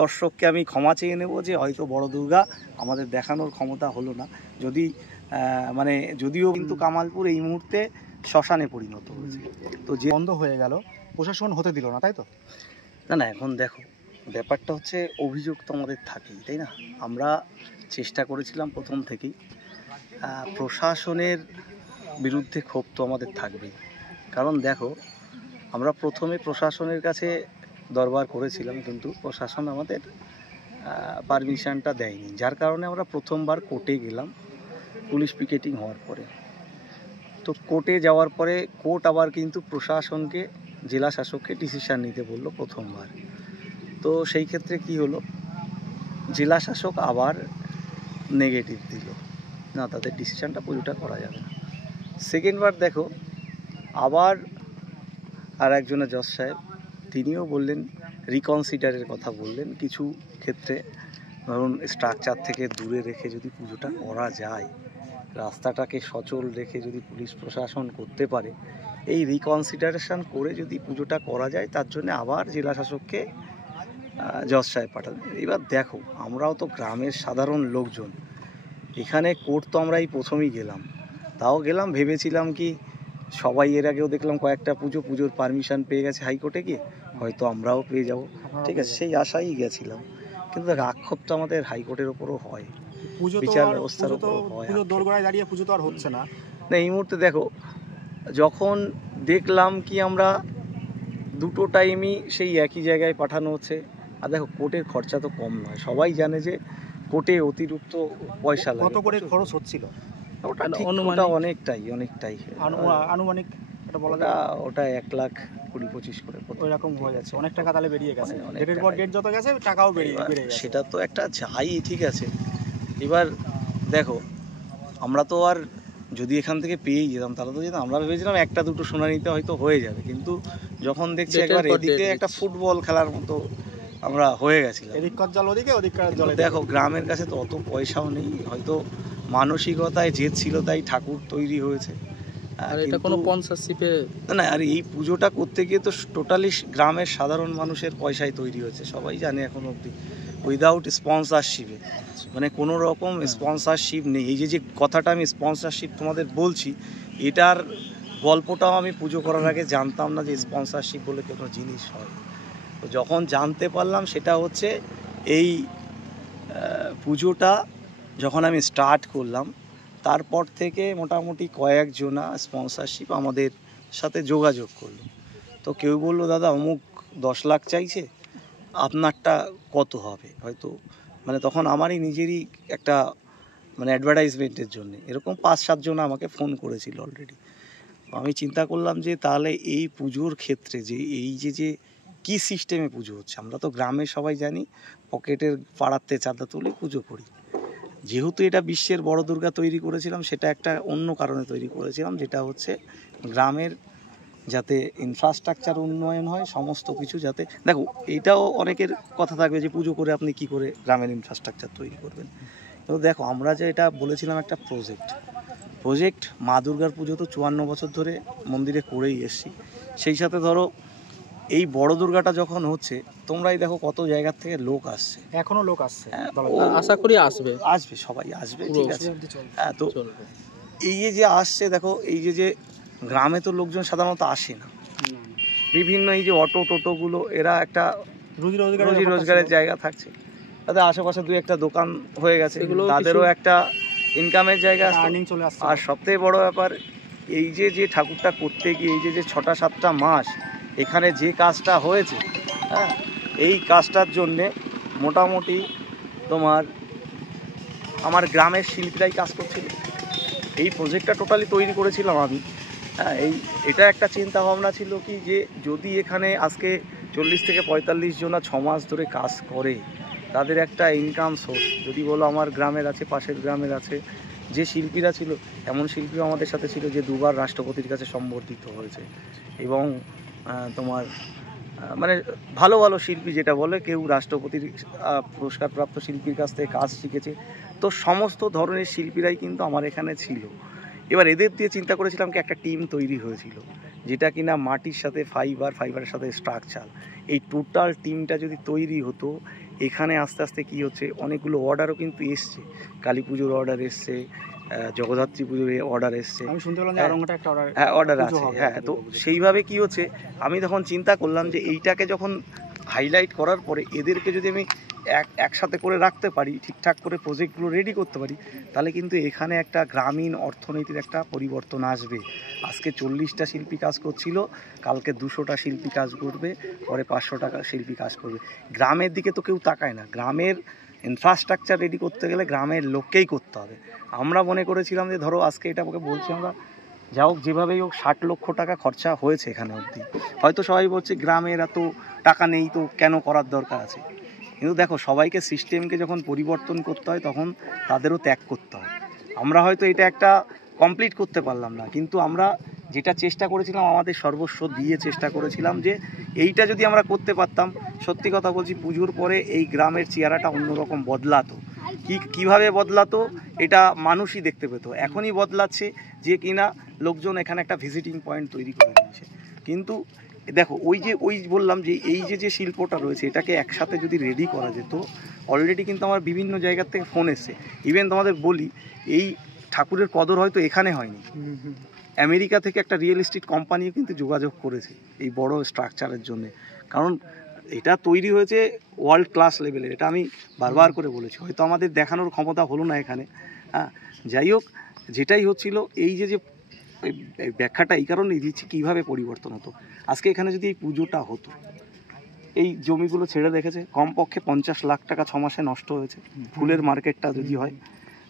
দর্শককে আমি ক্ষমা চেয়ে নেব যে হয়তো বড় দুর্গা আমাদের দেখানোর ক্ষমতা হলো না, যদি মানে যদিও কিন্তু কামালপুর এই মুহূর্তে শ্মশানে পরিণত হয়েছে, তো যে বন্ধ হয়ে গেল, প্রশাসন হতে দিল না, তাই তো? না, এখন দেখো ব্যাপারটা হচ্ছে অভিযোগ তো আমাদের থাকেই, তাই না? আমরা চেষ্টা করেছিলাম প্রথম থেকেই, প্রশাসনের বিরুদ্ধে ক্ষোভ তো আমাদের থাকবেই। কারণ দেখো, আমরা প্রথমে প্রশাসনের কাছে দরবার করেছিলাম, কিন্তু প্রশাসন আমাদের পারমিশনটা দেয়নি, যার কারণে আমরা প্রথমবার কোর্টে গেলাম পুলিশ পিকেটিং হওয়ার পরে। তো কোর্টে যাওয়ার পরে কোর্ট আবার কিন্তু প্রশাসনকে, জেলা শাসককে ডিসিশান নিতে বললো প্রথমবার। তো সেই ক্ষেত্রে কি হলো, জেলা শাসক আবার নেগেটিভ দিল, না তাদের ডিসিশানটা পুরোটা করা যাবে না। সেকেন্ডবার দেখো আবার আর একজনের জজ সাহেব তিনিও বললেন, রিকনসিডারের কথা বললেন, কিছু ক্ষেত্রে ধরুন স্ট্রাকচার থেকে দূরে রেখে যদি পুজোটা করা যায়, রাস্তাটাকে সচল রেখে যদি পুলিশ প্রশাসন করতে পারে, এই রিকনসিডারেশন করে যদি পুজোটা করা যায়, তার জন্য আবার জেলা শাসককে জজ সাহেব পাঠালেন। এবার দেখো, আমরাও তো গ্রামের সাধারণ লোকজন, এখানে কোর্ট তো আমরা এই প্রথমেই গেলাম, তাও গেলাম ভেবেছিলাম কি সবাই এর আগেও দেখলাম কয়েকটা পুজোর পারমিশন পেয়ে গেছে হাইকোর্টে গিয়ে, হয়তো আমরাও পেয়ে যাব, ঠিক আছে, সেই আশাই গেছিলাম। কিন্তু আক্ষেপ তো আমাদের হাইকোর্টের ওপরও হয়, বিচার ব্যবস্থার ওপরও হয়। দোরগোড়ায় দাঁড়িয়ে পুজো তো আর হচ্ছে না। এই মুহূর্তে দেখো, যখন দেখলাম কি আমরা দুটো টাইমই সেই একই জায়গায় পাঠানো হচ্ছে, আর দেখো কোর্টের খরচা তো কম নয়, সবাই জানে যে কোর্টে অতিরিক্ত পয়সা লাগে। কত করে খরচ হচ্ছিল ওটা অনেকটাই আনুমানিক? ওটা 1,20,25 করে ওই রকম হয়ে যাচ্ছে, অনেক টাকা তাহলে বেরিয়ে গেছে, ডেটের পর ডেট যত গেছে টাকাও বেড়ে গেছে। সেটা তো একটা যাই, ঠিক আছে। এবার দেখো, আমরা তো আর যদি এখান থেকে পেয়েই যেতাম তাহলে তো যেতাম, আমরা ভেবেছিলাম একটা দুটো শুনানিতে হয়তো হয়ে যাবে, কিন্তু যখন দেখছি একবার এদিকে একটা ফুটবল খেলার মতো আমরা হয়ে গেছিলাম, এদিককার জল ওদিকে, ওদিককার জল। দেখো গ্রামের কাছে তো অত পয়সাও নেই, হয়তো মানসিকতায় জেদ ছিল তাই ঠাকুর তৈরি হয়েছে, আর এটা কোনো স্পন্সরশিপে না। আর এই পুজোটা করতে গিয়ে তো টোটালি গ্রামের সাধারণ মানুষের পয়সায় তৈরি হয়েছে, সবাই জানে এখন অবধি, উইদাউট স্পন্সরশিপে, মানে কোনো রকম স্পন্সরশিপ নেই। এই যে কথাটা আমি স্পন্সরশিপ তোমাদের বলছি, এটার গল্পটাও আমি পুজো করার আগে জানতাম না যে স্পন্সরশিপ বলে কোনো জিনিস হয়। তো যখন জানতে পারলাম, সেটা হচ্ছে এই পুজোটা যখন আমি স্টার্ট করলাম, তারপর থেকে মোটামুটি কয়েকজনা স্পন্সরশিপ আমাদের সাথে যোগাযোগ করলো। তো কেউ বললো, দাদা অমুক 10 লাখ চাইছে, আপনারটা কত হবে, হয়তো মানে তখন আমারই নিজেরই একটা মানে অ্যাডভার্টাইজমেন্টের জন্য এরকম 5-7 জন আমাকে ফোন করেছিল অলরেডি। আমি চিন্তা করলাম যে তাহলে এই পুজোর ক্ষেত্রে যে এই যে কী সিস্টেমে পুজো হচ্ছে, আমরা তো গ্রামে সবাই জানি পকেটের পাড়াতে চাঁদা তুলে পুজো করি, যেহেতু এটা বিশ্বের বড় দুর্গা তৈরি করেছিলাম, সেটা একটা অন্য কারণে তৈরি করেছিলাম, যেটা হচ্ছে গ্রামের যাতে ইনফ্রাস্ট্রাকচার উন্নয়ন হয়, সমস্ত কিছু যাতে, দেখো এইটাও অনেকের কথা থাকবে যে পুজো করে আপনি কি করে গ্রামের ইনফ্রাস্ট্রাকচার তৈরি করবেন। তো দেখো, আমরা যে এটা বলেছিলাম একটা প্রজেক্ট মা দুর্গার পুজো তো 54 বছর ধরে মন্দিরে করেই এসছি, সেই সাথে ধরো এই বড় দুর্গাটা যখন হচ্ছে, তোমরাই দেখো কত জায়গার থেকে লোক আসছে, এখনো লোক আসছে, আশা করি আসবে সবাই আসবে, ঠিক আছে। হ্যাঁ, তো এই যে আসছে, দেখো এই যে গ্রামে তো লোকজন সাধারণত আসে না, বিভিন্ন এই যে অটো টোটোগুলো, এরা একটা রুজি রোজগারের জায়গা থাকছে, তাদের আশেপাশে 2-1টা দোকান হয়ে গেছে, তাদেরও একটা ইনকামের জায়গা চলে আসছে। আর সবথেকে বড় ব্যাপার, এই যে ঠাকুরটা করতে গিয়ে এই যে 6টা-7টা মাস এখানে যে কাজটা হয়েছে, হ্যাঁ, এই কাজটার জন্যে মোটামুটি আমার গ্রামের শিল্পীরাই কাজ করছিল। এই প্রজেক্টটা টোটালি তৈরি করেছিলাম আমি, হ্যাঁ। এটা একটা চিন্তা ভাবনা ছিল কি, যে যদি এখানে আজকে 40 থেকে 45 জনা 6 মাস ধরে কাজ করে, তাদের একটা ইনকাম সোর্স যদি বলো আমার গ্রামের আছে, পাশের গ্রামের আছে, যে শিল্পীরা ছিল, এমন শিল্পীও আমাদের সাথে ছিল যে 2বার রাষ্ট্রপতির কাছে সম্বর্ধিত হয়েছে, এবং মানে ভালো ভালো শিল্পী, যেটা বলে কেউ রাষ্ট্রপতির পুরস্কারপ্রাপ্ত শিল্পীর কাছ থেকে কাজ শিখেছে। তো সমস্ত ধরনের শিল্পীরাই কিন্তু আমার এখানে ছিল। এবার এদের দিয়ে চিন্তা করেছিলাম কি একটা টিম তৈরি হয়েছিল, যেটা কিনা মাটির সাথে ফাইবারের সাথে স্ট্রাকচার, এই টোটাল টিমটা যদি তৈরি হতো, এখানে আস্তে আস্তে কি হচ্ছে, অনেকগুলো অর্ডারও কিন্তু এসছে, কালী পুজোর অর্ডার এসছে, জগদ্ধাত্রী পুজোর অর্ডার এসছে, আমি শুনতে পেলাম যে আরঙ্গটা একটা অর্ডার, হ্যাঁ অর্ডার আছে। হ্যাঁ, তো সেইভাবে কি হচ্ছে, আমি তখন চিন্তা করলাম যে এইটাকে যখন হাইলাইট করার পরে এদেরকে যদি আমি একসাথে করে রাখতে পারি, ঠিকঠাক করে প্রজেক্টগুলো রেডি করতে পারি, তাহলে কিন্তু এখানে একটা গ্রামীণ অর্থনীতির একটা পরিবর্তন আসবে। আজকে 40টা শিল্পী কাজ করছিল, কালকে 200টা শিল্পী কাজ করবে, পরে 500 টাকা শিল্পী কাজ করবে। গ্রামের দিকে তো কেউ তাকায় না, গ্রামের ইনফ্রাস্ট্রাকচার রেডি করতে গেলে গ্রামের লোককেই করতে হবে। আমরা মনে করেছিলাম যে ধরো আজকে এটা ওকে বলছি আমরা, যা হোক যেভাবেই হোক 60 লক্ষ টাকা খরচা হয়েছে এখানে অবধি। হয়তো সবাই বলছে গ্রামের এত টাকা নেই তো কেন করার দরকার আছে, কিন্তু দেখো সবাইকে সিস্টেমকে যখন পরিবর্তন করতে হয় তখন তাদেরও ত্যাগ করতে হয়। আমরা হয়তো এটা একটা কমপ্লিট করতে পারলাম না, কিন্তু আমরা যেটা চেষ্টা করেছিলাম আমাদের সর্বস্ব দিয়ে চেষ্টা করেছিলাম যে এইটা যদি আমরা করতে পারতাম, সত্যি কথা বলছি পুজোর পরে এই গ্রামের চেহারাটা অন্যরকম বদলাতো। কিভাবে বদলাতো এটা মানুষই দেখতে পেত। এখনই বদলাচ্ছে যে কিনা লোকজন এখানে একটা ভিজিটিং পয়েন্ট তৈরি করে দিয়েছে। কিন্তু দেখো ওই বললাম যে এই যে শিল্পটা রয়েছে এটাকে একসাথে যদি রেডি করা যেত, অলরেডি কিন্তু আমার বিভিন্ন জায়গার থেকে ফোন এসছে। ইভেন তোমাদের বলি, এই ঠাকুরের কদর হয়তো এখানে হয়নি, আমেরিকা থেকে একটা রিয়েল এস্টেট কোম্পানিও কিন্তু যোগাযোগ করেছে এই বড় স্ট্রাকচারের জন্য। কারণ এটা তৈরি হয়েছে ওয়ার্ল্ড ক্লাস লেভেলের, এটা আমি বারবার করে বলেছি, হয়তো আমাদের দেখানোর ক্ষমতা হলো না এখানে। হ্যাঁ, যাই হোক, যেটাই হচ্ছিল এই যে ব্যাখ্যাটা এই কারণেই দিচ্ছি কীভাবে পরিবর্তন হতো। আজকে এখানে যদি এই পুজোটা হতো, এই জমিগুলো ছেড়ে রেখেছে, কমপক্ষে 50 লাখ টাকা 6 মাসে নষ্ট হয়েছে। ফুলের মার্কেটটা যদি হয়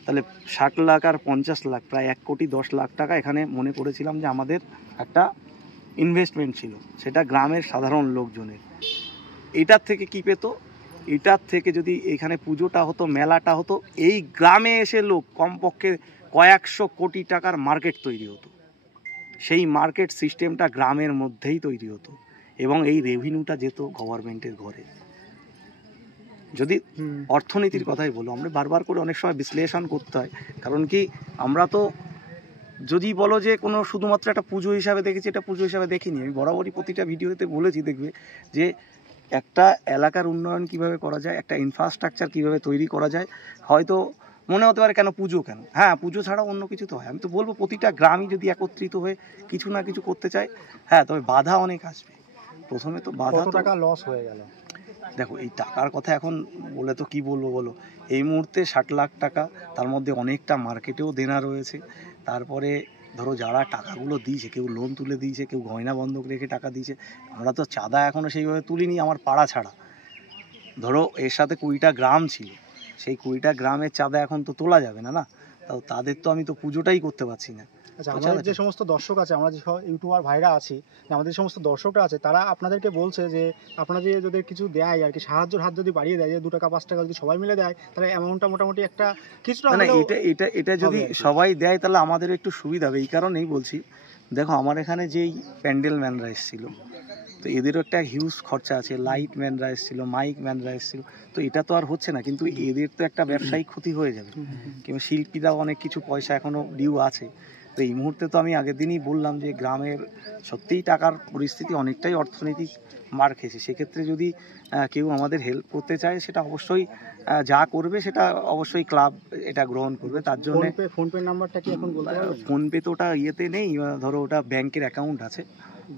তাহলে 60 লাখ আর 50 লাখ, প্রায় 1,10,00,000 টাকা এখানে মনে করেছিলাম যে আমাদের একটা ইনভেস্টমেন্ট ছিল, সেটা গ্রামের সাধারণ লোকজনের। এটার থেকে কি পেত, এটার থেকে যদি এখানে পুজোটা হতো, মেলাটা হতো, এই গ্রামে এসে লোক কমপক্ষে কয়েকশো কোটি টাকার মার্কেট তৈরি হতো। সেই মার্কেট সিস্টেমটা গ্রামের মধ্যেই তৈরি হতো এবং এই রেভিনিউটা যেত গভর্নমেন্টের ঘরে। যদি অর্থনীতির কথাই বলো, আমরা বারবার করে অনেক সময় বিশ্লেষণ করতে হয়, কারণ কি আমরা তো যদি বলো যে কোনো শুধুমাত্র একটা পুজো হিসাবে দেখেছি, এটা পুজো হিসাবে দেখিনি। আমি বরাবরই প্রতিটা ভিডিওতে বলেছি, দেখবে যে একটা এলাকার উন্নয়ন কিভাবে করা যায়, একটা ইনফ্রাস্ট্রাকচার কিভাবে তৈরি করা যায়। হয়তো মনে হতে পারে কেন পুজো কেন, হ্যাঁ পুজো ছাড়া অন্য কিছু তো হয়। আমি তো বলবো প্রতিটা গ্রামই যদি একত্রিত হয়ে কিছু না কিছু করতে চায়, হ্যাঁ তবে বাধা অনেক আসবে। প্রথমে তো বাধা, টাকা লস হয়ে গেল। দেখো এই টাকার কথা এখন বলে তো কি বলবো বলো, এই মুহূর্তে 60 লাখ টাকা, তার মধ্যে অনেকটা মার্কেটেও দেনা রয়েছে। তারপরে ধরো যারা টাকাগুলো দিয়েছে, কেউ লোন তুলে দিয়েছে, কেউ গয়না বন্ধক রেখে টাকা দিয়েছে। আমরা তো চাঁদা এখনও সেইভাবে তুলিনি, আমার পাড়া ছাড়া। ধরো এর সাথে 20টা গ্রাম ছিল, সেই 20টা গ্রামের চাঁদা এখন তো তোলা যাবে না, তাও তাদের তো আমি তো পুজোটাই করতে পারছি না। আচ্ছা, আমাদের যে সমস্ত দর্শক আছে, আমরা যে ইউটিউবার ভাইরা আছি, আমাদের যে সমস্ত দর্শকরা আছে, তারা আপনাদেরকে বলছে যে আপনারা যে যদি কিছু দেয় আর কি, সাহায্যের হাত যদি বাড়িয়ে দেয়, যে 2 টাকা 5 টাকা যদি সবাই মিলে দেয়, তাহলে অ্যামাউন্টটা মোটামুটি একটা কিছুটা না, এটা যদি সবাই দেয় তাহলে আমাদের একটু সুবিধা হবে। এই কারণেই বলছি, দেখো আমার এখানে যেই প্যান্ডেল ম্যানরা এসেছিল, তো এদেরও একটা হিউজ খরচা আছে, লাইট ম্যানরা এসেছিলো, মাইক ম্যানরা এসেছিলো, তো এটা তো আর হচ্ছে না। কিন্তু এদের তো একটা ব্যবসায়িক ক্ষতি হয়ে যাবে, কিংবা শিল্পীরাও অনেক কিছু পয়সা এখনও ডিউ আছে। তো এই মুহূর্তে তো আমি আগের দিনই বললাম যে গ্রামের সত্যিই টাকার পরিস্থিতি অনেকটাই অর্থনৈতিক মার খেয়েছে। সেক্ষেত্রে যদি কেউ আমাদের হেল্প করতে চায়, সেটা অবশ্যই যা করবে সেটা অবশ্যই ক্লাব এটা গ্রহণ করবে। তার জন্য ফোনপে নাম্বারটা কি এখন বলতে পারবেন? ফোনপে তো ওটা ইয়েতে নেই, ধরো ওটা ব্যাংকের অ্যাকাউন্ট আছে,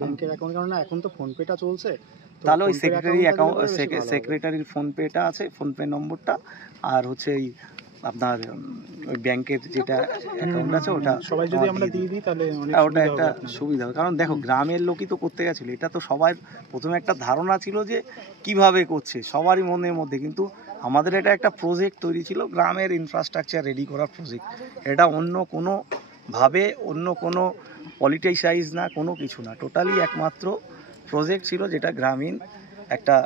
ব্যাংকের অ্যাকাউন্ট, কারণ না এখন তো ফোনপেটা চলছে, তাহলে ওই সেক্রেটারির ফোনপেটা আছে, ফোনপে নম্বরটা, আর হচ্ছে এই আপনার ওই ব্যাংকের যেটা অ্যাকাউন্ট আছে ওটা সবাই যদি আমরা দিয়ে দিই তাহলে ওটা একটা সুবিধা হবে। কারণ দেখো গ্রামের লোকই তো করতে গেছিলো, এটা তো সবার প্রথমে একটা ধারণা ছিল যে কিভাবে করছে সবারই মনের মধ্যে, কিন্তু আমাদের এটা একটা প্রজেক্ট তৈরি ছিল, গ্রামের ইনফ্রাস্ট্রাকচার রেডি করার প্রজেক্ট। এটা অন্য কোনো ভাবে, অন্য কোনো পলিটিসাইজ না, কোনো কিছু না, টোটালি একমাত্র প্রজেক্ট ছিল, যেটা গ্রামীণ একটা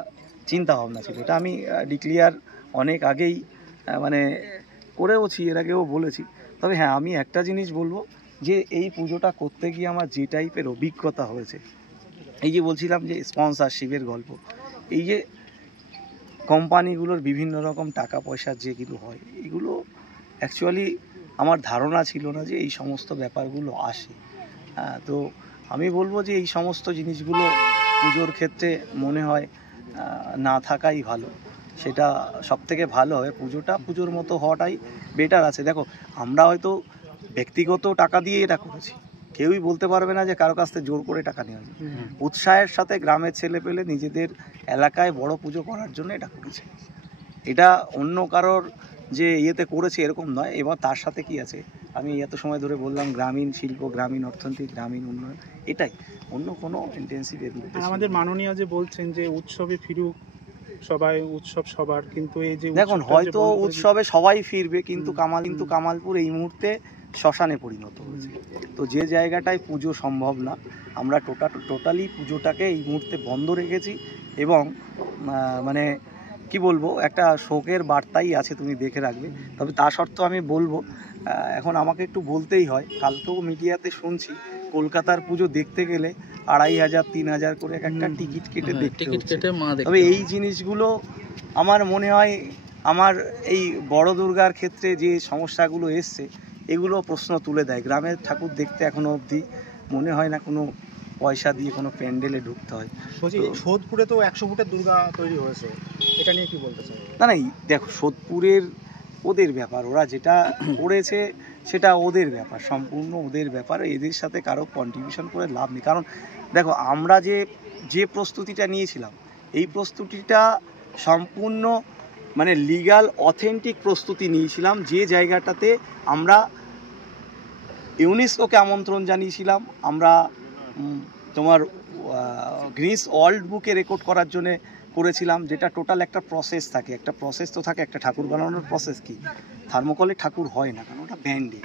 চিন্তা ভাবনা ছিল। এটা আমি ডিক্লিয়ার অনেক আগেই মানে করেওছি, এর আগেও বলেছি। তবে হ্যাঁ, আমি একটা জিনিস বলবো যে এই পুজোটা করতে গিয়ে আমার যে টাইপের অভিজ্ঞতা হয়েছে, এই যে বলছিলাম যে স্পন্সরশিপের গল্প, এই যে কোম্পানিগুলোর বিভিন্ন রকম টাকা পয়সার যেগুলো হয়, এগুলো অ্যাকচুয়ালি আমার ধারণা ছিল না যে এই সমস্ত ব্যাপারগুলো আসে। তো আমি বলবো যে এই সমস্ত জিনিসগুলো পুজোর ক্ষেত্রে মনে হয় না থাকাই ভালো। সেটা সব থেকে ভালো হবে। পুজোটা পুজোর মতো হওয়াটাই বেটার আছে। দেখো আমরা হয়তো ব্যক্তিগত টাকা দিয়ে এটা করেছি, কেউই বলতে পারবে না যে কারো কাছ থেকে জোর করে টাকা নেওয়া যায়। উৎসাহের সাথে গ্রামের ছেলে পেলে নিজেদের এলাকায় বড় পুজো করার জন্য এটা করেছে। এটা অন্য কারোর যে ইয়েতে করেছে এরকম নয়। এবার তার সাথে কি আছে, আমি এত সময় ধরে বললাম গ্রামীণ শিল্প, গ্রামীণ অর্থনীতি, গ্রামীণ উন্নয়ন, এটাই, অন্য কোনো ইন্টেন্সিভ এর মধ্যে। আমাদের মাননীয় যে বলছেন যে উৎসবে ফিরুক সবাই, উৎসব সবার, কিন্তু এই যে দেখুন হয়তো উৎসবে সবাই ফিরবে, কিন্তু কামালপুর এই মুহূর্তে শ্মশানে পরিণত হয়েছে। তো যে জায়গাটায় পুজো সম্ভব না, আমরা টোটালি পুজোটাকে এই মুহূর্তে বন্ধ রেখেছি। এবং মানে কি বলবো, একটা শোকের বার্তাই আছে, তুমি দেখে রাখবে। তবে তা সত্ত্বেও আমি বলবো, এখন আমাকে একটু বলতেই হয়, কালকেও মিডিয়াতে শুনছি কলকাতার পুজো দেখতে গেলে 2500 3000 করে একটা টিকিট কেটে দেখতে হচ্ছে। তবে এই জিনিসগুলো আমার মনে হয় আমার এই বড় দুর্গার ক্ষেত্রে যে সমস্যাগুলো এসছে এগুলো প্রশ্ন তুলে দেয়। গ্রামের ঠাকুর দেখতে এখনো অবধি মনে হয় না কোনো পয়সা দিয়ে কোনো প্যান্ডেলে ঢুকতে হয়। সোদপুরে তো 100 ফুটের দুর্গা তৈরি হয়েছে, এটা নিয়ে কি বলতে চাই? না দেখো, সোদপুরের ওদের ব্যাপার, ওরা যেটা করেছে সেটা ওদের ব্যাপার, সম্পূর্ণ ওদের ব্যাপার। এদের সাথে কারো কন্ট্রিবিউশন করে লাভ নেই। কারণ দেখো আমরা যে প্রস্তুতিটা নিয়েছিলাম, এই প্রস্তুতিটা সম্পূর্ণ মানে লিগ্যাল অথেন্টিক প্রস্তুতি নিয়েছিলাম। যে জায়গাটাতে আমরা ইউনেস্কোকে আমন্ত্রণ জানিয়েছিলাম, আমরা তোমার গ্রিনিস ওয়ার্ল্ড বুকে রেকর্ড করার জন্য করেছিলাম, যেটা টোটাল একটা প্রসেস থাকে, একটা প্রসেস তো থাকে। একটা ঠাকুর বানানোর প্রসেস কি, থার্মোকলে ঠাকুর হয় না, কারণ ওটা ব্যান্ডেড,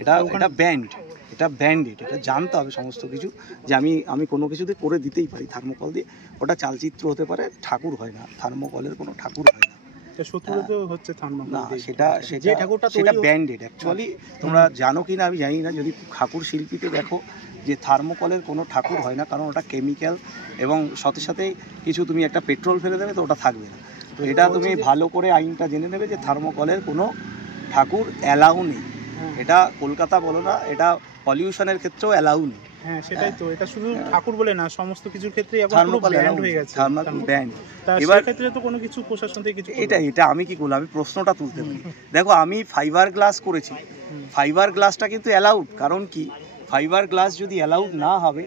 এটা ব্যান্ডেড, এটা জানতে হবে সমস্ত কিছু, যে আমি কোনো কিছুতে করে দিতেই পারি থার্মোকল দিয়ে। ওটা চালচিত্র হতে পারে, ঠাকুর হয় না, থার্মোকলের কোনো ঠাকুর হয় না। না, সেটা ব্যান্ডেড অ্যাকচুয়ালি। তোমরা জানো কি না আমি জানি না, যদি ঠাকুর শিল্পীতে দেখো যে থার্মোকলের কোনো ঠাকুর হয় না, কারণ ওটা কেমিক্যাল, এবং সাথে সাথে কিছু তুমি একটা পেট্রোল ফেলে দেবে তো ওটা থাকবে না। তো এটা তুমি ভালো করে আইনটা জেনে নেবে যে থার্মোকলের কোনো ঠাকুর অ্যালাউ নেই। এটা কলকাতা বলো না, এটা পলিউশনের ক্ষেত্রেও অ্যালাউ নেই। হ্যাঁ সেটাই তো, এটা শুধু ঠাকুর বলে না, সমস্ত কিছুর ক্ষেত্রে এখন পুরো ব্যান্ড হয়ে গেছে। ব্যান্ড এবার ক্ষেত্রে তো কোনো কিছু প্রশাসন থেকে কিছু, এটা আমি কি করলাম, আমি প্রশ্নটা তুলতে পারি। দেখো আমি ফাইবার গ্লাস করেছি, ফাইবার গ্লাসটা কিন্তু অ্যালাউড। কারণ কি, ফাইবার গ্লাস যদি অ্যালাউড না হবে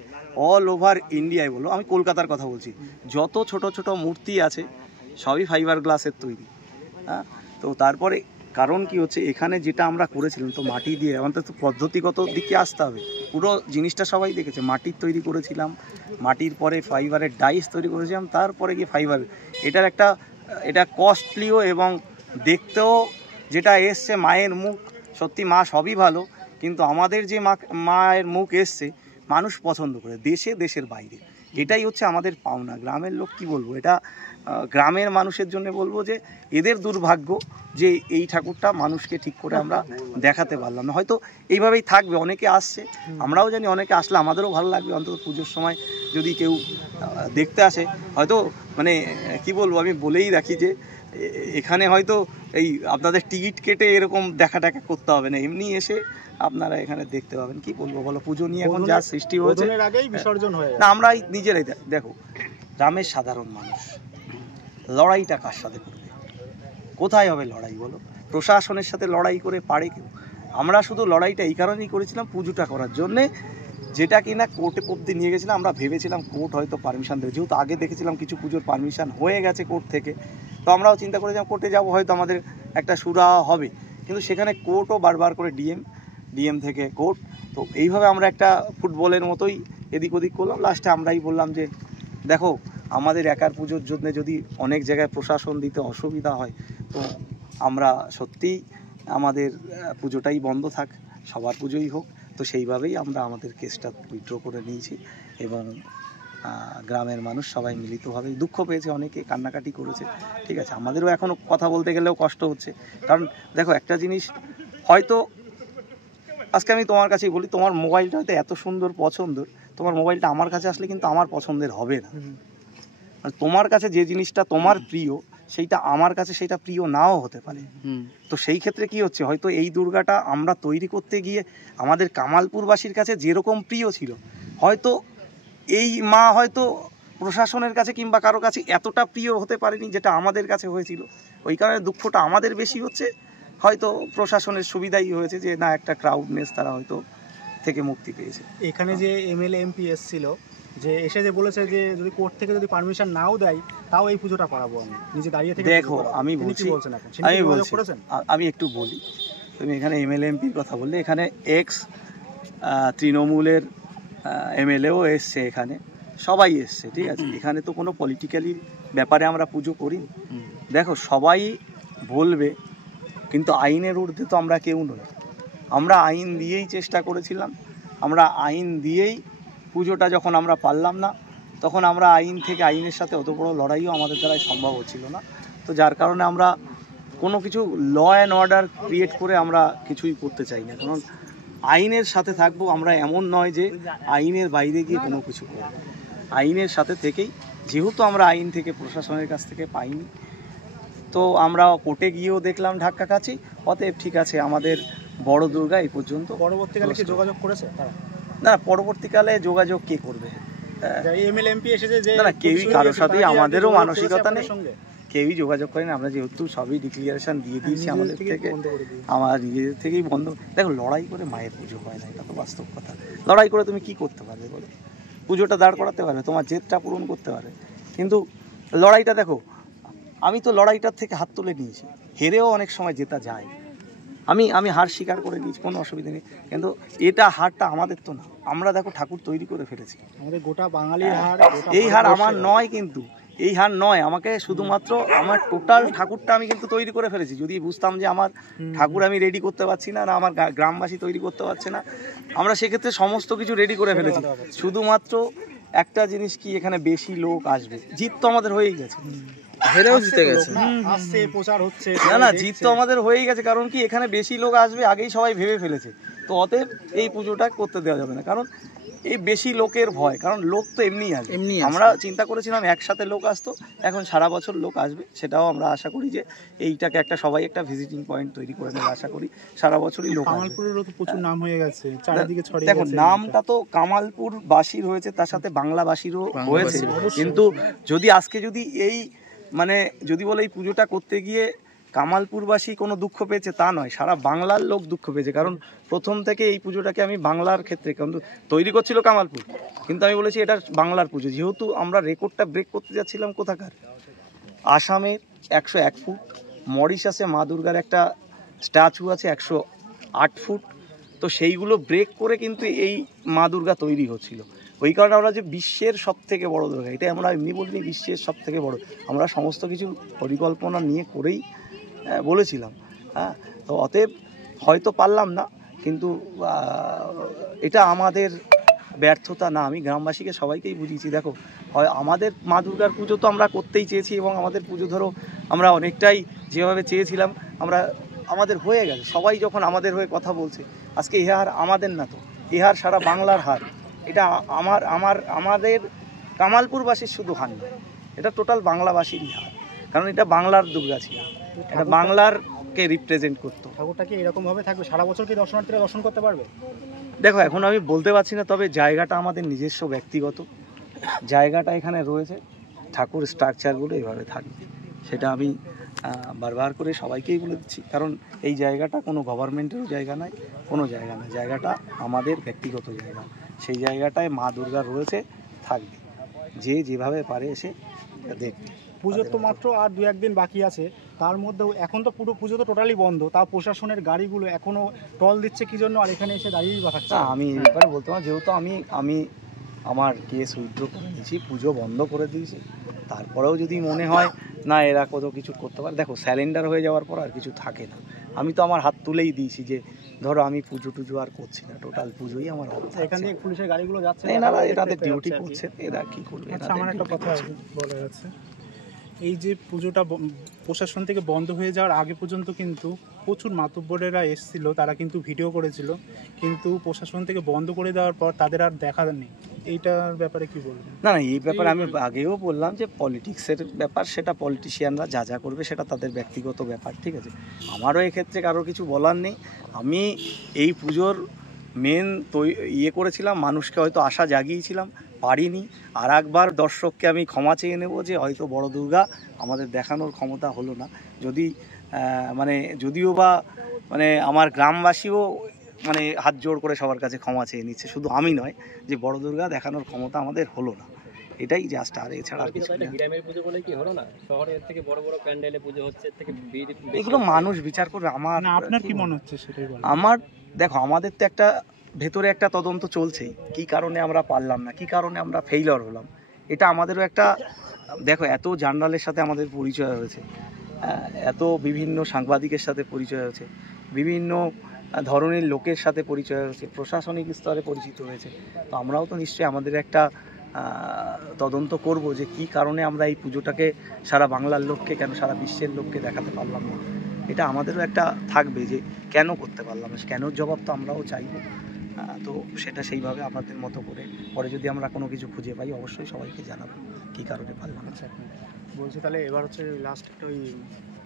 অল ওভার ইন্ডিয়ায়, বলো আমি কলকাতার কথা বলছি, যত ছোট ছোট মূর্তি আছে সবই ফাইবার গ্লাসের তৈরি। হ্যাঁ, তো তারপরে কারণ কি হচ্ছে, এখানে যেটা আমরা করেছিলাম তো মাটি দিয়ে, আমাদের তো পদ্ধতিগত দিকে আসতে হবে। পুরো জিনিসটা সবাই দেখেছে, মাটির তৈরি করেছিলাম, মাটির পরে ফাইবারের ডাইস তৈরি করেছিলাম, তারপরে গিয়ে ফাইবার। এটা কস্টলিও, এবং দেখতেও যেটা এসছে মায়ের মুখ, সত্যি মা সবই ভালো, কিন্তু আমাদের যে মায়ের মুখ এসছে মানুষ পছন্দ করে, দেশের বাইরে। এটাই হচ্ছে আমাদের পাওনা। গ্রামের লোক কি বলবো, এটা গ্রামের মানুষের জন্য বলবো যে এদের দুর্ভাগ্য যে এই ঠাকুরটা মানুষকে ঠিক করে আমরা দেখাতে পারলাম না। হয়তো এইভাবেই থাকবে, অনেকে আসছে, আমরাও জানি অনেকে আসলে আমাদেরও ভালো লাগবে। অন্তত পুজোর সময় যদি কেউ দেখতে আসে, হয়তো মানে কি বলবো, আমি বলেই রাখি যে এখানে হয়তো এই আপনাদের টিকিট কেটে এরকম দেখা করতে হবে না, এমনি এসে আপনারা এখানে দেখতে পাবেন। কি বলবো বলো, পুজো নিয়ে এখন যা সৃষ্টি হয়েছে, না আমরা নিজেরাই দেখো, গ্রামের সাধারণ মানুষ লড়াইটা কার সাথে করবে, কোথায় হবে লড়াই বলো? প্রশাসনের সাথে লড়াই করে পারে কেউ? আমরা শুধু লড়াইটা এই কারণেই করেছিলাম, পুজোটা করার জন্যে, যেটা কিনা কোর্টে অবধি নিয়ে গেছিলাম। আমরা ভেবেছিলাম কোর্ট হয়তো পারমিশন দেবে, যেহেতু আগে দেখেছিলাম কিছু পুজোর পারমিশন হয়ে গেছে কোর্ট থেকে, তো আমরাও চিন্তা করেছিলাম কোর্টে যাবো, হয়তো আমাদের একটা সুরাহা হবে। কিন্তু সেখানে কোর্টও বারবার করে ডিএম থেকে কোর্ট, তো এইভাবে আমরা একটা ফুটবলের মতোই এদিক ওদিক করলাম। লাস্টে আমরাই বললাম যে দেখো, আমাদের একার পুজোর জন্য যদি অনেক জায়গায় প্রশাসন দিতে অসুবিধা হয়, তো আমরা সত্যিই আমাদের পুজোটাই বন্ধ থাক, সবার পুজোই হোক। তো সেইভাবেই আমরা আমাদের কেসটা উইথড্র করে নিয়েছি, এবং গ্রামের মানুষ সবাই মিলিতভাবে দুঃখ পেয়েছে, অনেকে কান্নাকাটি করেছে। ঠিক আছে, আমাদেরও এখনও কথা বলতে গেলেও কষ্ট হচ্ছে। কারণ দেখো একটা জিনিস, হয়তো আজকে আমি তোমার কাছেই বলি, তোমার মোবাইলটা হয়তো এত সুন্দর পছন্দ, তোমার মোবাইলটা আমার কাছে আসলে কিন্তু আমার পছন্দের হবে না। তোমার কাছে যে জিনিসটা তোমার প্রিয়, সেইটা আমার কাছে সেটা প্রিয় নাও হতে পারে। তো সেই ক্ষেত্রে কি হচ্ছে, হয়তো এই দুর্গাটা আমরা তৈরি করতে গিয়ে আমাদের কামালপুরবাসীর কাছে যেরকম প্রিয় ছিল, হয়তো এই মা হয়তো প্রশাসনের কাছে কিংবা কারো কাছে এতটা প্রিয় হতে পারেনি যেটা আমাদের কাছে হয়েছিল। ওই কারণে দুঃখটা আমাদের বেশি হচ্ছে। হয়তো প্রশাসনের সুবিধাই হয়েছে যে না, একটা ক্রাউডনেস তারা হয়তো থেকে মুক্তি পেয়েছে। এখানে যে এমএলএ এমপি এসেছিল, যে এসে যে বলেছে যে যদি কোর্ট থেকে যদি পারমিশন নাও দেয় তাও এই পুজোটা করাবো আমি নিজে দাঁড়িয়ে থেকে। দেখো আমি বলছি, আমি একটু বলি, তুমি এখানে এমএলএ এমপির কথা বললে, এখানে এক্স তৃণমূলের এমএলএও এসছে, এখানে সবাই এসছে, ঠিক আছে। এখানে তো কোনো পলিটিক্যালি ব্যাপারে আমরা পুজো করি। দেখো সবাই বলবে, কিন্তু আইনের ঊর্ধ্বে তো আমরা কেউ নই। আমরা আইন দিয়েই চেষ্টা করেছিলাম, আমরা আইন দিয়েই পুজোটা যখন আমরা পারলাম না, তখন আমরা আইন থেকে, আইনের সাথে অত বড় লড়াইও আমাদের দ্বারাই সম্ভব হচ্ছিল না। তো যার কারণে আমরা কোনো কিছু ল অ্যান্ড অর্ডার ক্রিয়েট করে আমরা কিছুই করতে চাই না, কারণ আইনের সাথে থাকবো আমরা। এমন নয় যে আইনের বাইরে গিয়ে কোনো কিছু করব, আইনের সাথে থেকেই, যেহেতু আমরা আইন থেকে, প্রশাসনের কাছ থেকে পাইনি, তো আমরা কোর্টে গিয়েও দেখলাম ধাক্কা কাছি। অতএব ঠিক আছে, আমাদের বড় দুর্গা এই পর্যন্ত। পরবর্তীকালে কি যোগাযোগ করেছে তারা? না, পরবর্তীকালে যোগাযোগ কে করবে? এমএলএ এমপি এসেছে যে না, কেউই কারোর সাথেই, আমাদেরও মানসিকতা নেই, কেউই যোগাযোগ করেনি। আমরা যেহেতু সবই ডিক্লিয়ারেশন দিয়ে দিয়েছি আমাদের থেকে, আমার নিজেদের থেকেই বন্ধ। দেখো লড়াই করে মায়ের পুজো হয় না, এটা তো বাস্তব কথা। লড়াই করে তুমি কি করতে পারবে বলো? পুজোটা দাঁড় করাতে পারবে, তোমার জেদটা পূরণ করতে পারবে, কিন্তু লড়াইটা দেখো, আমি তো লড়াইটার থেকে হাত তুলে নিয়েছি, হেরেও অনেক সময় জেতা যায়। আমি হার স্বীকার করে নিয়েছি, কোনো অসুবিধা নেই, কিন্তু এটা হারটা আমাদের তো না। আমরা দেখো ঠাকুর তৈরি করে ফেলেছি, আমাদের গোটা বাঙালির হার। এই হার আমার নয়, কিন্তু এই হার নয়, আমাকে শুধুমাত্র আমার টোটাল ঠাকুরটা আমি কিন্তু তৈরি করে ফেলেছি। যদি বুঝতাম যে আমার ঠাকুর আমি রেডি করতে পারছি না, না আমার গ্রামবাসী তৈরি করতে পারছে না, আমরা সেক্ষেত্রে সমস্ত কিছু রেডি করে ফেলেছি। শুধুমাত্র একটা জিনিস কি, এখানে বেশি লোক আসবে, জিত তো আমাদের হয়েই গেছে, হেরেও জিতে গেছে, আসছে প্রচার হচ্ছে। না, জিত তো আমাদের হয়েই গেছে, কারণ কি এখানে বেশি লোক আসবে আগেই সবাই ভেবে ফেলেছে। তো অতএব এই পুজোটা করতে দেওয়া যাবে না, কারণ এই বেশি লোকের ভয়, কারণ লোক তো এমনি আসবে। আমরা চিন্তা করেছিলাম একসাথে লোক আসতো, এখন সারা বছর লোক আসবে, সেটাও আমরা আশা করি যে এইটাকে একটা সবাই একটা ভিজিটিং পয়েন্ট তৈরি করে নেবে, আশা করি সারা বছরই লোক আসবে। কামালপুরেরও তো প্রচুর নাম হয়ে গেছে, চারিদিকে ছড়িয়ে গেছে। দেখো নামটা তো কামালপুর বাসীর হয়েছে, তার সাথে বাংলাবাসীরও হয়েছে, কিন্তু যদি আজকে যদি এই মানে যদি বলে এই পুজোটা করতে গিয়ে কামালপুরবাসী কোনো দুঃখ পেয়েছে তা নয়, সারা বাংলার লোক দুঃখ পেয়েছে। কারণ প্রথম থেকে এই পুজোটাকে আমি বাংলার ক্ষেত্রে, কিন্তু তৈরি করছিল কামালপুর, কিন্তু আমি বলেছি এটা বাংলার পুজো। যেহেতু আমরা রেকর্ডটা ব্রেক করতে যাচ্ছিলাম কোথাকার, আসামের 101 ফুট, মরিশাসে মা দুর্গার একটা স্ট্যাচু আছে 108 ফুট, তো সেইগুলো ব্রেক করে কিন্তু এই মা দুর্গা তৈরি হচ্ছিল। ওই কারণে আমরা যে বিশ্বের সব থেকে বড় দুর্গা, এটা আমরা এমনি বলিনি, বিশ্বের সব থেকে বড়, আমরা সমস্ত কিছু পরিকল্পনা নিয়ে করেই বলেছিলাম। হ্যাঁ, তো অতএব হয়তো পারলাম না, কিন্তু এটা আমাদের ব্যর্থতা না। আমি গ্রামবাসীকে সবাইকেই বুঝিয়েছি, দেখো হয় আমাদের মা দুর্গার পুজো তো আমরা করতেই চেয়েছি, এবং আমাদের পুজো ধরো আমরা অনেকটাই যেভাবে চেয়েছিলাম আমাদের হয়ে গেছে। সবাই যখন আমাদের হয়ে কথা বলছে, আজকে এ হার আমাদের না তো, এ হার সারা বাংলার হার। এটা আমাদের কামালপুরবাসীর শুধু হার নয়, এটা টোটাল বাংলাবাসীরই হার, কারণ এটা বাংলার দুর্গা ছিল, এটা বাংলারকে রিপ্রেজেন্ট করতো। ঠাকুরটা কি এরকম ভাবে থাকবে সারা বছর, কি দর্শনার্থীরা দর্শন করতে পারবে? দেখো এখন আমি বলতে পারছি না, তবে জায়গাটা আমাদের নিজস্ব ব্যক্তিগত জায়গাটা এখানে রয়েছে, ঠাকুর স্ট্রাকচারগুলো এইভাবে থাকবে, সেটা আমি বারবার করে সবাইকেই বলে দিচ্ছি। কারণ এই জায়গাটা কোনো গভর্নমেন্টেরও জায়গা নয়, কোনো জায়গা নয়, জায়গাটা আমাদের ব্যক্তিগত জায়গা। সেই জায়গাটায় মা দুর্গা রয়েছে, থাকবে, যে যেভাবে পারে এসে দেখবে। পুজোর তো মাত্র আর 2-1 দিন বাকি আছে, তার মধ্যেও এখন তো পুরো পুজো তো টোটালি বন্ধ, তাও প্রশাসনের গাড়িগুলো এখনো টল দিচ্ছে কি জন্য, আর এখানে এসে দাঁড়িয়েই বা থাকছে? আমি এবার বলতে পারি, যেহেতু আমি আমার কেস উইথড্র করে দিয়েছি, পুজো বন্ধ করে দিয়েছি, তারপরেও যদি মনে হয় না এরা কত কিছু করতে পারে, দেখো স্যালেন্ডার হয়ে যাওয়ার পর আর কিছু থাকে না। আমি তো আমার হাত তুলেই দিয়েছি যে ধরো আমি পুজো টুজো আর করছি না, টোটাল পুজোই আমার হাত। এখান থেকে পুলিশের গাড়িগুলো যাচ্ছে, এনারা এটাদের ডিউটি করছে, এরা কি করবে? আমার একটা কথা বলা যাচ্ছে, এই যে পুজোটা প্রশাসন থেকে বন্ধ হয়ে যাওয়ার আগে পর্যন্ত কিন্তু প্রচুর মাতব্বরেরা এসেছিল, তারা কিন্তু ভিডিও করেছিল, কিন্তু প্রশাসন থেকে বন্ধ করে দেওয়ার পর তাদের আর দেখা নেই। এইটার ব্যাপারে কি বলবেন? না, এই ব্যাপারে আমি আগেও বললাম যে পলিটিক্সের ব্যাপার, সেটা পলিটিশিয়ানরা যা করবে সেটা তাদের ব্যক্তিগত ব্যাপার, ঠিক আছে। আমারও এক্ষেত্রে কারো কিছু বলার নেই। আমি এই পুজোর মেন করেছিলাম, মানুষকে হয়তো আশা জাগিয়েছিলাম, পারিনি। আর একবার দর্শককে আমি ক্ষমা চেয়ে নেব যে হয়তো বড় দুর্গা আমাদের দেখানোর ক্ষমতা হলো না। যদি মানে যদিও বা মানে আমার গ্রামবাসীও মানে হাত জোড় করে সবার কাছে ক্ষমা চেয়ে নিচ্ছে, শুধু আমি নয়, যে বড় দুর্গা দেখানোর ক্ষমতা আমাদের হলো না, এটাই জাস্ট। আর এছাড়া কিছু না। গ্রামের পুজো বলে কি হলো না, শহরের থেকে বড় বড় প্যান্ডেলে পুজো হচ্ছে, এর থেকে এগুলো মানুষ বিচার করবে। আমার আপনার কি মনে হচ্ছে সেটাই বলুন। আমার দেখো, আমাদের তো একটা ভেতরে একটা তদন্ত চলছেই, কি কারণে আমরা পারলাম না, কি কারণে আমরা ফেইলিওর হলাম, এটা আমাদেরও একটা দেখো। এত জার্নালের সাথে আমাদের পরিচয় হয়েছে, এত বিভিন্ন সাংবাদিকের সাথে পরিচয় হয়েছে, বিভিন্ন ধরনের লোকের সাথে পরিচয় হয়েছে, প্রশাসনিক স্তরে পরিচিত হয়েছে। তো আমরাও তো নিশ্চয়ই আমাদের একটা তদন্ত করব যে কি কারণে আমরা এই পুজোটাকে সারা বাংলার লোককে, কেন সারা বিশ্বের লোককে দেখাতে পারলাম না। এটা আমাদেরও একটা থাকবে যে কেন করতে পারলাম না, কেন জবাব তো আমরাও চাইবো। তো সেটা সেইভাবে আমাদের মতো করে পরে যদি আমরা কোনো কিছু খুঁজে পাই অবশ্যই সবাইকে জানাবো কী কারণে পারলাম না। বলছি তাহলে এবার হচ্ছে লাস্ট একটা ওই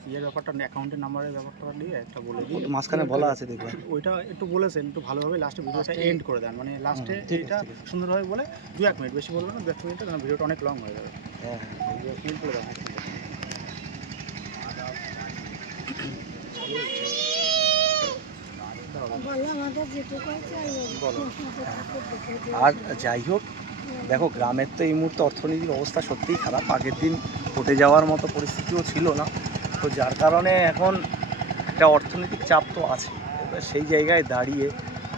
ইয়ের ব্যাপারটা, অ্যাকাউন্টের নাম্বারের ব্যাপারটা নিয়ে একটা বলে দিই। মাঝখানে বলা আছে দেখবেন, ওইটা একটু বলেছেন, একটু ভালোভাবে লাস্টে ভিডিওটা এন্ড করে দেন, মানে লাস্টে এটা সুন্দরভাবে বলে 2-1 মিনিট, বেশি বলবেন না, 2-1 মিনিটে, কারণ ভিডিওটা অনেক লং হয়ে যাবে। হ্যাঁ এন্ড করে দেন। আর যাই হোক, দেখো গ্রামের তো এই মুহূর্তে অর্থনৈতিক অবস্থা সত্যিই খারাপ, আগের দিন উঠে যাওয়ার মতো পরিস্থিতিও ছিল না। তো যার কারণে এখন একটা অর্থনৈতিক চাপ তো আছে। এবার সেই জায়গায় দাঁড়িয়ে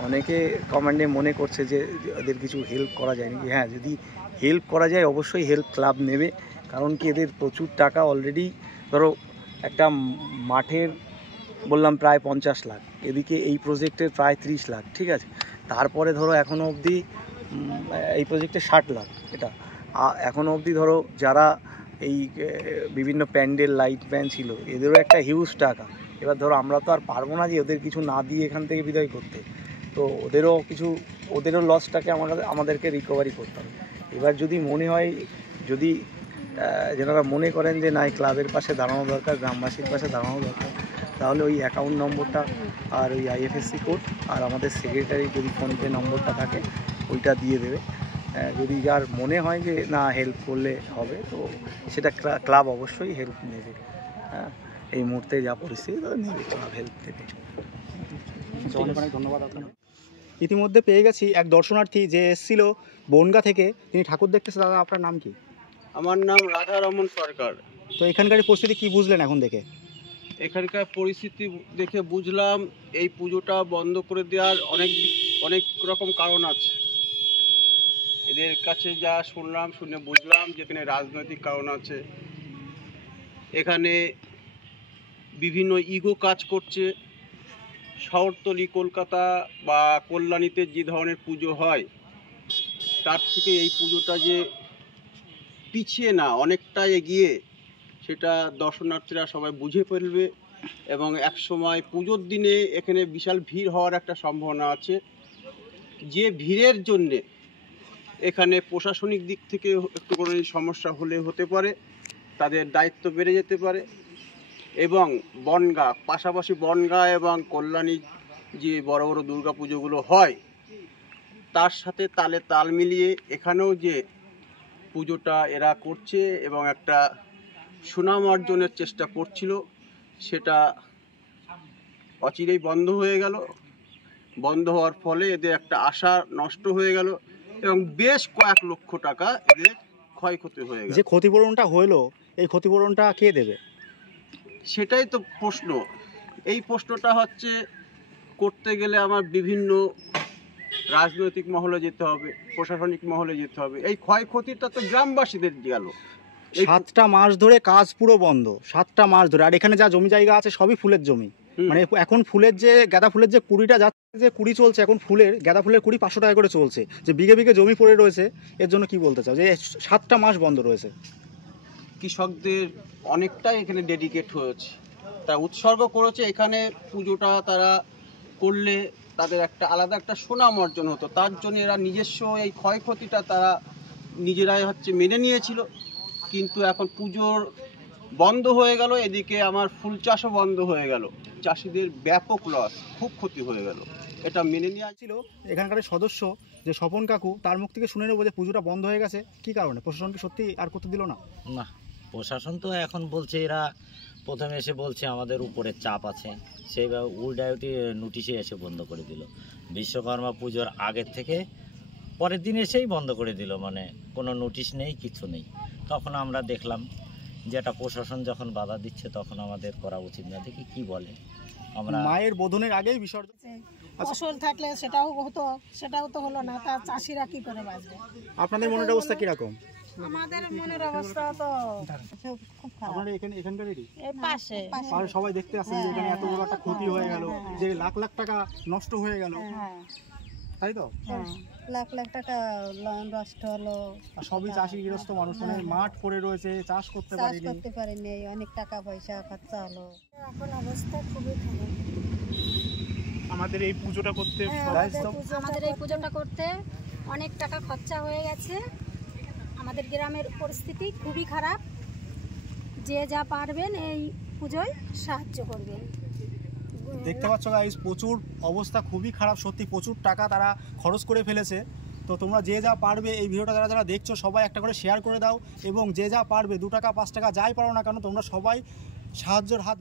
অনেকে কমেন্টে মনে করছে যে এদের কিছু হেল্প করা যায় নাকি। হ্যাঁ, যদি হেল্প করা যায় অবশ্যই হেল্প ক্লাব নেবে, কারণ কি এদের প্রচুর টাকা অলরেডি, ধরো একটা মাঠের বললাম প্রায় 50 লাখ, এদিকে এই প্রজেক্টের প্রায় 30 লাখ, ঠিক আছে। তারপরে ধরো এখনও অবধি এই প্রজেক্টে 60 লাখ, এটা এখনও অবধি ধরো যারা এই বিভিন্ন প্যান্ডেল লাইট ম্যান ছিল, এদেরও একটা হিউজ টাকা। এবার ধরো আমরা তো আর পারবো না যে ওদের কিছু না দিয়ে এখান থেকে বিদায় করতে, তো ওদেরও লসটাকে আমাদেরকে রিকভারি করতে হবে। এবার যদি মনে হয়, যদি যেনারা মনে করেন যে না, এই ক্লাবের পাশে দাঁড়ানো দরকার, গ্রামবাসীর পাশে দাঁড়ানো দরকার, তাহলে ওই অ্যাকাউন্ট নম্বরটা আর ওই IFSC কোড আর আমাদের সেক্রেটারি যদি ফোনপে নম্বরটা থাকে ওইটা দিয়ে দেবে। যদি যার মনে হয় যে না হেল্প করলে হবে, তো সেটা ক্লাব অবশ্যই হেল্প নেবে। এই মুহূর্তে যা পরিস্থিতি তারা নেবে, ক্লাব হেল্প দেবে। অনেক অনেক ধন্যবাদ আপনাকে। ইতিমধ্যে পেয়ে গেছি এক দর্শনার্থী যে এসেছিল বনগা থেকে, তিনি ঠাকুর দেখতেছে। দাদা আপনার নাম কি? আমার নাম রাধারমন সরকার। তো এখানকার পরিস্থিতি কি বুঝলেন এখন দেখে? এখানকার পরিস্থিতি দেখে বুঝলাম এই পুজোটা বন্ধ করে দেওয়ার অনেক রকম কারণ আছে। এদের কাছে যা শুনে বুঝলাম যে এখানে রাজনৈতিক কারণ আছে, এখানে বিভিন্ন ইগো কাজ করছে। শহরতলি কলকাতা বা কল্যাণীতে যে ধরনের পুজো হয় তার থেকে এই পুজোটা যে পিছিয়ে না, অনেকটা এগিয়ে, সেটা দর্শনার্থীরা সবাই বুঝে ফেলবে। এবং এক সময় পুজোর দিনে এখানে বিশাল ভিড় হওয়ার একটা সম্ভাবনা আছে, যে ভিড়ের জন্যে এখানে প্রশাসনিক দিক থেকে একটু কোনো সমস্যা হতে পারে, তাদের দায়িত্ব বেড়ে যেতে পারে। এবং পাশাপাশি বনগাঁ এবং কল্যাণী যে বড় বড় দুর্গা পুজোগুলো হয় তার সাথে তাল মিলিয়ে এখানেও যে পুজোটা এরা করছে এবং একটা সুনাম অর্জনের চেষ্টা করছিল, সেটা অচিরেই বন্ধ হয়ে গেল। বন্ধ হওয়ার ফলে এদের একটা আশা নষ্ট হয়ে গেল এবং বেশ কয়েক লক্ষ টাকা এদের ক্ষয়ক্ষতি হয়ে গেল। যে ক্ষতিপূরণটা হলো, এই ক্ষতিপূরণটা কে দেবে? সেটাই তো প্রশ্ন। এই প্রশ্নটা হচ্ছে করতে গেলে আমার বিভিন্ন রাজনৈতিক মহলে যেতে হবে, প্রশাসনিক মহলে যেতে হবে। এই ক্ষয়ক্ষতিটা তো গ্রামবাসীদের গেল। 7টা মাস ধরে কাজ পুরো বন্ধ, 7টা মাস ধরে। আর এখানে যা জমি জায়গা আছে সবই ফুলের জমি। মানে এখন ফুলের যে গাঁদা ফুলের যে কুড়িটা যাচ্ছে, যে কুড়ি চলছে এখন, গাঁদা ফুলের কুড়ি 500 টাকা করে চলছে, যে বিঘে বিঘে জমি পড়ে রয়েছে। এর জন্য কি বলতে চাও যে 7টা মাস বন্ধ রয়েছে? কৃষকদের অনেকটাই এখানে ডেডিকেট হয়েছে, তারা উৎসর্গ করেছে। এখানে পুজোটা তারা করলে তাদের একটা আলাদা একটা সুনাম অর্জন হতো, তার জন্য এরা নিজস্ব এই ক্ষয়ক্ষতিটা তারা নিজেরাই মেনে নিয়েছিল। কিন্তু এখন পুজোর বন্ধ হয়ে গেল, এদিকে আমার ফুল চাষও বন্ধ হয়ে গেল, চাষিদের ব্যাপক লস, খুব ক্ষতি হয়ে গেল। এটা মেনে নেওয়া ছিল এখানকার সদস্য যে স্বপন কাকু, তার মুখ থেকে শুনে নেবো যে পুজোটা বন্ধ হয়ে গেছে কি কারণে, প্রশাসনকে সত্যি আর করতে দিল না? না, প্রশাসন তো এখন বলছে, এরা প্রথমে এসে বলছে আমাদের উপরে চাপ আছে, সেইভাবে উল্টায়টি নোটিশে এসে বন্ধ করে দিল। বিশ্বকর্মা পুজোর আগের থেকে পরের দিন এসেই বন্ধ করে দিল, মানে কোনো নোটিশ নেই, কিছু নেই। তখন আমরা দেখলাম যে এটা প্রশাসন যখন বাধা দিচ্ছে তখন আমাদের করা উচিত না, দেখি কি বলে। আমরা মায়ের বোধনের আগেই বিসর্জন, ফসল থাকলে সেটাও হতো, সেটাও তো হলো না, তা চাষিরা কি করে বাঁচবে? আপনাদের মনের অবস্থা কিরকম? আমাদের মনের অবস্থা তো খুব খারাপ। আপনারা এখানকারই এই পাশে সবাই দেখতে আসছেন যে এখানে এত বড় একটা ক্ষতি হয়ে গেল, যে লাখ লাখ টাকা নষ্ট হয়ে গেল, তাই তো? লাখ লাখ টাকা নষ্ট হলো, আর সবই চাষিগ্রস্ত মানুষ, মানে মাঠ পড়ে রয়েছে, চাষ করতে পারেনি, অনেক টাকা পয়সা খরচা হলো। এখন অবস্থা খুবই খারাপ। আমাদের এই পুজোটা করতে অনেক টাকা খরচা হয়ে গেছে। আমাদের গ্রামের পরিস্থিতি খুবই খারাপ। যে যা পারবেন এই পুজোয় সাহায্য করবেন। দেখতে পাচ্ছ গাইস, প্রচুর অবস্থা খুবই খারাপ, সত্যি প্রচুর টাকা তারা খরচ করে ফেলেছে। তো তোমরা যে যা পারবে এই ভিডিওটা যারা যারা দেখছো সবাই একটা করে শেয়ার করে দাও, এবং যে যা পারবে 2 টাকা 5 টাকা যাই পারো না কেন তোমরা সবাই সাহায্যের হাত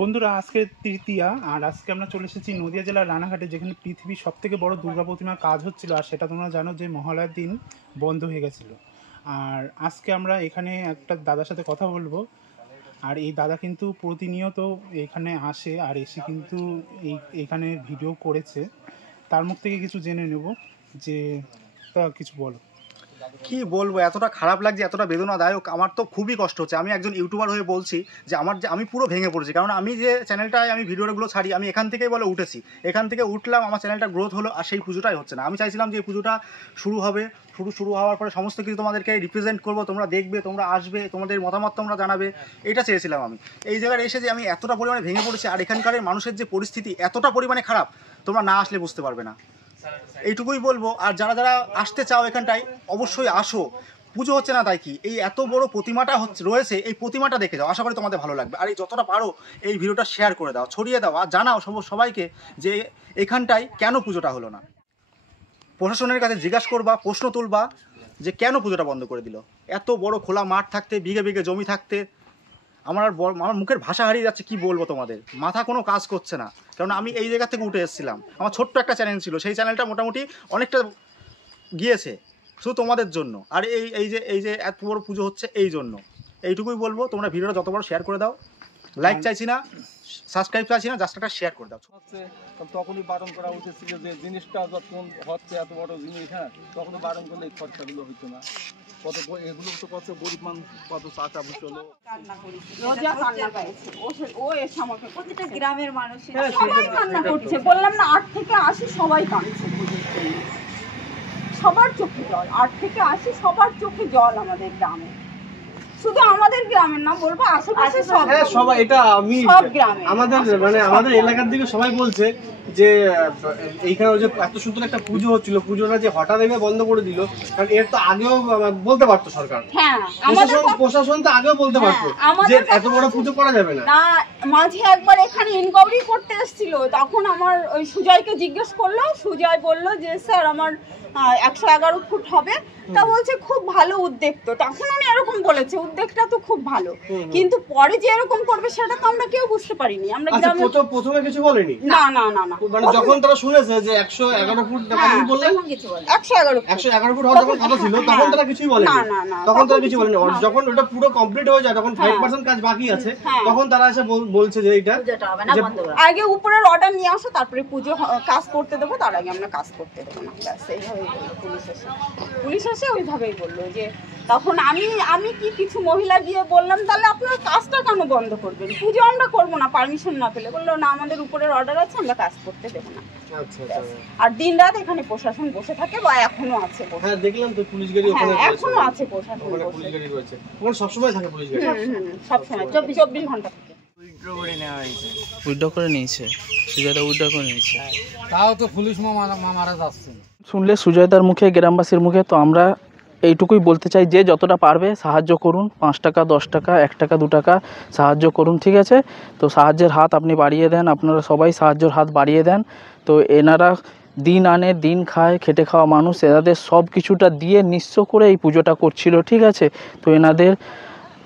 বন্ধুরা, আজকে তৃতীয়া, আর আজকে আমরা চলে এসেছি নদিয়া জেলার রানাঘাটে, যেখানে পৃথিবীর সবথেকে বড় দুর্গা প্রতিমার কাজ হচ্ছিল। আর সেটা তোমরা জানো যে মহালয়ার দিন বন্ধ হয়ে গেছিলো। আর আজকে আমরা এখানে একটা দাদার সাথে কথা বলবো। আর এই দাদা কিন্তু প্রতিনিয়ত এখানে আসে, আর এসে কিন্তু এইখানে ভিডিও করেছে। তার মুখ থেকে কিছু জেনে নেব যে তা কিছু বলো। কি বলবো, এতটা খারাপ লাগছে, এতটা বেদনাদায়ক, আমার তো খুবই কষ্ট হচ্ছে। আমি একজন ইউটিউবার হয়ে বলছি যে আমি পুরো ভেঙে পড়েছি, কারণ আমি যে চ্যানেলটায় আমি ভিডিওগুলো ছাড়ি, আমি এখান থেকেই বলে উঠেছি, এখান থেকে উঠলাম, আমার চ্যানেলটা গ্রোথ হলো, আর সেই পুজোটাই হচ্ছে না। আমি চাইছিলাম যে এই পুজোটা শুরু হবে, শুরু হওয়ার পরে সমস্ত কিছু তোমাদেরকে রিপ্রেজেন্ট করবো, তোমরা দেখবে, তোমরা আসবে, তোমাদের মতামত তোমরা জানাবে, এটা চেয়েছিলাম আমি। এই জায়গায় এসে যে আমি এতটা পরিমাণে ভেঙে পড়েছি, আর এখানকার মানুষের যে পরিস্থিতি এতটা পরিমাণে খারাপ, তোমরা না আসলে বুঝতে পারবে না, এইটুকুই বলবো। আর যারা যারা আসতে চাও এখানটায় অবশ্যই আসো, পুজো হচ্ছে না তাই কি, এই এত বড় প্রতিমাটা রয়েছে, এই প্রতিমাটা দেখে যাও, আশা করি তোমাদের ভালো লাগবে। আর এই যতটা পারো এই ভিডিওটা শেয়ার করে দাও, ছড়িয়ে দাও, আর জানাও সবাইকে যে এখানটায় কেন পুজোটা হলো না। প্রশাসনের কাছে জিজ্ঞাসা করবা, প্রশ্ন তুলবা যে কেন পুজোটা বন্ধ করে দিল। এত বড় খোলা মাঠ থাকতে, বিঘে বিঘে জমি থাকতে, আমার মুখের ভাষা হারিয়ে যাচ্ছে, কি বলবো তোমাদের, মাথা কোনো কাজ করছে না। কারণ আমি এই জায়গা থেকে উঠে এসেছিলাম, আমার ছোট্ট একটা চ্যানেল ছিল, সেই চ্যানেলটা মোটামুটি অনেকটা গিয়েছে শুধু তোমাদের জন্য। আর এই যে এত বড় পুজো হচ্ছে এই জন্য, এইটুকুই বলবো। তোমরা ভিডিওটা যত বড় শেয়ার করে দাও, লাইক চাইছি না, সাবস্ক্রাইব চাইছি না, জাস্ট একটা শেয়ার করে দাও। তখনই বারণ করা উচিত ছিল যে জিনিসটা যখন হচ্ছে এত বড় জিনিস, হ্যাঁ তখনই বারণ করলে এই খরচাগুলো হইতো না। কত এগুলো তো কত গরিব মানুষ, কত চাচা বুঝলো প্রতিটা গ্রামের মানুষ সবাই কান্না করছে। বললাম না, 8 থেকে 80 সবাই কাঁদছে, সবার চোখে জল, 8 থেকে 80 সবার চোখে জল আমাদের গ্রামে। শুধু আমাদের গ্রামের না, বলবো আশেপাশে সবাই, এটা আমি আমাদের এলাকার দিকে সবাই বলছে যে এইখানে যে এত সুন্দর একটা পুজো হচ্ছিল, পুজোটা যে হঠাৎ এভাবে বন্ধ করে দিল, কারণ এর তো আগেও বলতে পারতো সরকার, প্রশাসন তো আগেও বলতে পারতো যে এত বড় পুজো করা যাবে না। মাঝে একবার এখানে ইনকোয়ারি করতে এসেছিল, তখন আমার ওই সুজয়কে জিজ্ঞেস করলো, সুজয় বললো যে স্যার আমার 111 ফুট হবে। তা বলছে খুব ভালো উদ্যোগ, তো তখন আমি এরকম বলেছি উদ্যোগটা তো খুব ভালো, কিন্তু পরে যে এরকম করবে সেটা তো আমরা কেউ বুঝতে পারিনি। আমরা প্রথমে কিছু বলেনি, না না না না, মানে যখন তারা শুনেছে যে 111 ফুট বললেন, 111 ফুট হওয়ার যখন কথা ছিল তখন তারা কিছুই বলেনি, তখন তারা কিছু বলেনি। যখন ওটা পুরো কমপ্লিট হয়ে যায়, তখন 5% কাজ বাকি আছে, তখন তারা এসে বলছে যে এটা আগে উপরের অর্ডার নিয়ে আসো, তারপরে পুজো কাজ করতে দেবো, তার আগে আমরা কাজ করতে দেবো না। এইভাবেই বললো পুলিশ এসে ওইভাবেই বললো। যে তখন আমি কিছু মহিলা গিয়ে বললাম তাহলে আপনার কাজটা কেন বন্ধ করবেন, পুজো আমরা করবো না পারমিশন না পেলে। বললো না, আমাদের উপরের অর্ডার আছে, আমরা কাজ করতে দেবো না। আর দিন রাত এখানে প্রশাসন বসে থাকে, বা এখনো আছে, দেখলাম তো পুলিশ গাড়ি ওখানে এখনো আছে, প্রশাসন পুলিশ গাড়ি রয়েছে ওখানে, সবসময় থাকে পুলিশ গাড়ি, সবসময় 24 ঘন্টা থাকে। উইথড্র করে নিয়েছে, সুজয়দা উইথড্র করে নিয়েছে, তাও তো পুলিশ মামারা যাচ্ছে। শুনলে সুজয়দার মুখে, গ্রামবাসীর মুখে, তো আমরা এইটুকুই বলতে চাই, যে যতটা পারবে সাহায্য করুন, 5 টাকা 10 টাকা 1 টাকা 2 টাকা সাহায্য করুন, ঠিক আছে? তো সাহায্যের হাত আপনি বাড়িয়ে দেন, আপনারা সবাই সাহায্যের হাত বাড়িয়ে দেন। তো এনারা দিন আনে দিন খায়, খেটে খাওয়া মানুষ, এনাদের সব কিছুটা দিয়ে নিঃস্ব করে এই পুজোটা করছিল, ঠিক আছে? তো এনাদের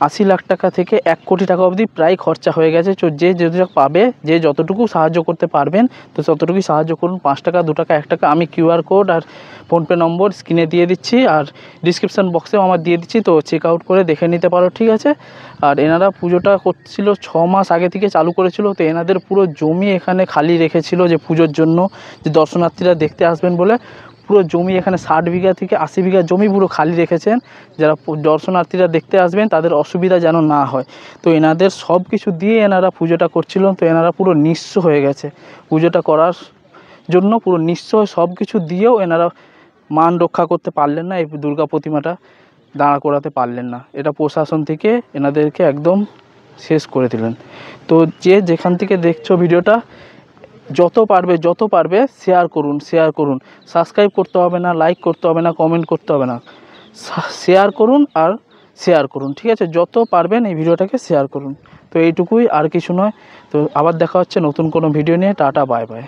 80 লাখ টাকা থেকে 1 কোটি টাকা অবধি প্রায় খরচা হয়ে গেছে। তো যে যেটা পাবে, যে যতটুকু সাহায্য করতে পারবেন, তো ততটুকুই সাহায্য করুন। 5 টাকা 2 টাকা 1 টাকা আমি QR কোড আর ফোনপে নম্বর স্ক্রিনে দিয়ে দিচ্ছি, আর ডিসক্রিপশান বক্সেও আমার দিয়ে দিচ্ছি, তো চেক আউট করে দেখে নিতে পারো, ঠিক আছে? আর এনারা পুজোটা করছিল 6 মাস আগে থেকে চালু করেছিল। তো এনাদের পুরো জমি এখানে খালি রেখেছিল যে পুজোর জন্য, যে দর্শনার্থীরা দেখতে আসবেন বলে পুরো জমি এখানে 60 বিঘা থেকে 80 বিঘা জমি পুরো খালি রেখেছেন, যারা দর্শনার্থীরা দেখতে আসবেন তাদের অসুবিধা যেন না হয়। তো এনাদের সব কিছু দিয়ে এনারা পুজোটা করছিলেন। তো এনারা পুরো নিঃস্ব হয়ে গেছে পুজোটা করার জন্য, পুরো নিঃস্ব সব কিছু দিয়েও এনারা মান রক্ষা করতে পারলেন না, এই দুর্গা প্রতিমাটা দাঁড়া করাতে পারলেন না। এটা প্রশাসন থেকে এনাদেরকে একদম শেষ করে দিলেন। তো যে যেখান থেকে দেখছো ভিডিওটা, যত পারবে শেয়ার করুন। সাবস্ক্রাইব করতে হবে না, লাইক করতে হবে না, কমেন্ট করতে হবে না, শেয়ার করুন, ঠিক আছে? যত পারবেন এই ভিডিওটাকে শেয়ার করুন। তো এইটুকুই, আর কিছু নয়। তো আবার দেখা হচ্ছে নতুন কোনো ভিডিও নিয়ে। Tata, bye bye.